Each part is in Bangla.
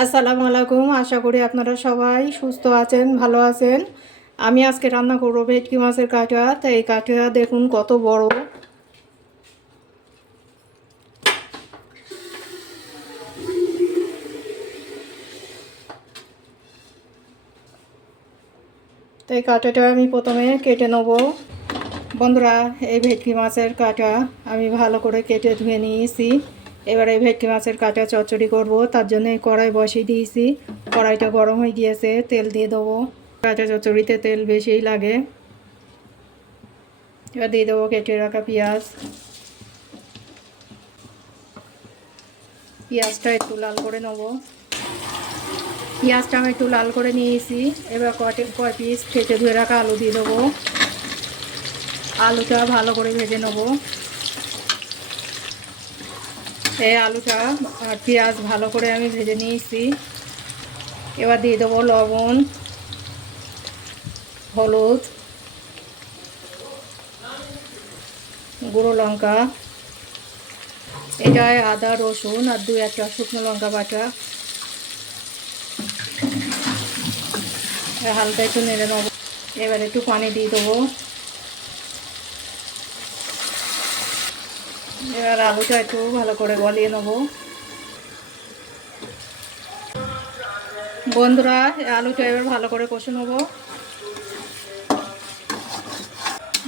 আসসালামু আলাইকুম। আশা করি আপনারা সবাই সুস্থ আছেন, ভালো আছেন। আমি আজকে রান্না করব ভেটকি মাছের কাঁটা। তো এই কাঁটা দেখুন কত বড়। তো এই কাঁটাটা আমি প্রথমে কেটে নেব। বন্ধুরা, এই ভেটকি মাছের কাঁটা আমি ভালো করে কেটে ধুয়ে নিয়েছি। এবার এই ভেটকি মাছের কাঁটা চচ্চড়ি করব, তার জন্য কড়াই বসিয়ে দিয়েছি। কড়াইটা গরম হয়ে গিয়েছে, তেল দিয়ে দেবো। কাঁটা চচ্চড়িতে তেল বেশিই লাগে। এবার দিয়ে দেবো কেটে রাখা পেঁয়াজ। পেঁয়াজটা একটু লাল করে নেব। পেঁয়াজটা আমি একটু লাল করে নিয়েছি। এবার কয় পিস কেটে ধুয়ে রাখা আলু দিয়ে দেবো। আলুটা ভালো করে ভেজে নেব। এই আলুটা আর পেঁয়াজ ভালো করে আমি ভেজে নিয়েছি। এবার দিয়ে দেবো লবণ, হলুদ, গুঁড়ো লঙ্কা, এটায় আদা রসুন আর 2-1টা শুকনো লঙ্কা বাটা। হালকা একটু নেড়ে নেবো। এবার একটু পানি দিয়ে দেবো। এবার আলুটা একটু ভালো করে গলিয়ে নেব। বন্ধুরা, আলুটা এবার ভালো করে কষে নেব।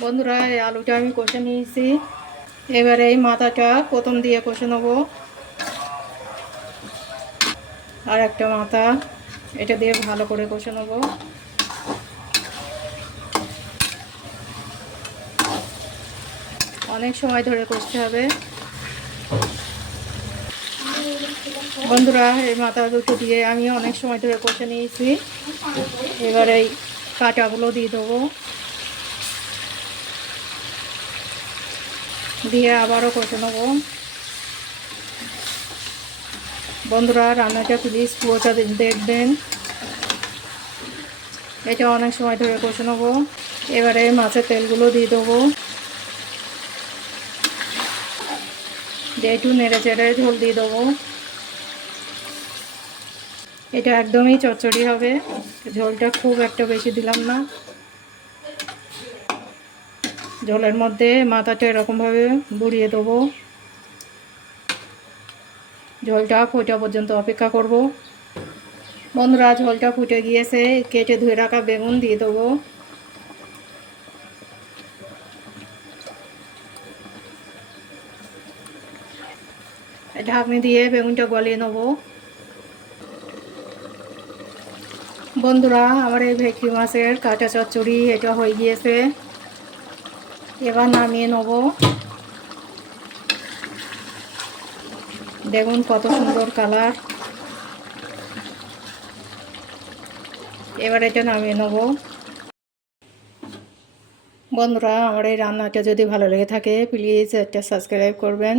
বন্ধুরা, এই আলুটা আমি কষে নিয়েছি। এবার এই মাথাটা প্রথম দিয়ে কষে নেব। আর একটা মাথা, এটা দিয়ে ভালো করে কষে নেব। অনেক সময় ধরে কষতে হবে। বন্ধুরা, এই মাথা দুটো দিয়ে আমি অনেক সময় ধরে কষে নিয়েছি। এবার এই কাঁটাগুলো দিয়ে দেবো। দিয়ে আবারও কষে নেব। বন্ধুরা, রান্নাটা প্লিজ পুরোটা দেখবেন। এটা অনেক সময় ধরে কষে নেব। এবারে মাছের তেলগুলো দিয়ে দেবো। দিয়ে একটু নেড়ে চেড়ে ঝোল দিয়ে দেবো। এটা একদমই চচ্চড়ি হবে, ঝোলটা খুব একটা বেশি দিলাম না। ঝোলের মধ্যে মাথাটা এরকমভাবে বুড়িয়ে দেবো। ঝোলটা ফোটা পর্যন্ত অপেক্ষা করব। বন্ধুরা, ঝোলটা ফুটে গিয়েছে। কেটে ধুয়ে রাখা বেগুন দিয়ে দেবো। ঢাকনি দিয়ে বেগুনটা গলিয়ে নেব। বন্ধুরা, আমার এই ভেটকি মাছের কাঁটা চচ্চড়ি এটা হয়ে গিয়েছে। এবার নামিয়ে নেব। দেখুন কত সুন্দর কালার। এবার এটা নামিয়ে নেব। বন্ধুরা, আমার এই রান্নাটা যদি ভালো লেগে থাকে প্লিজ একটা সাবস্ক্রাইব করবেন।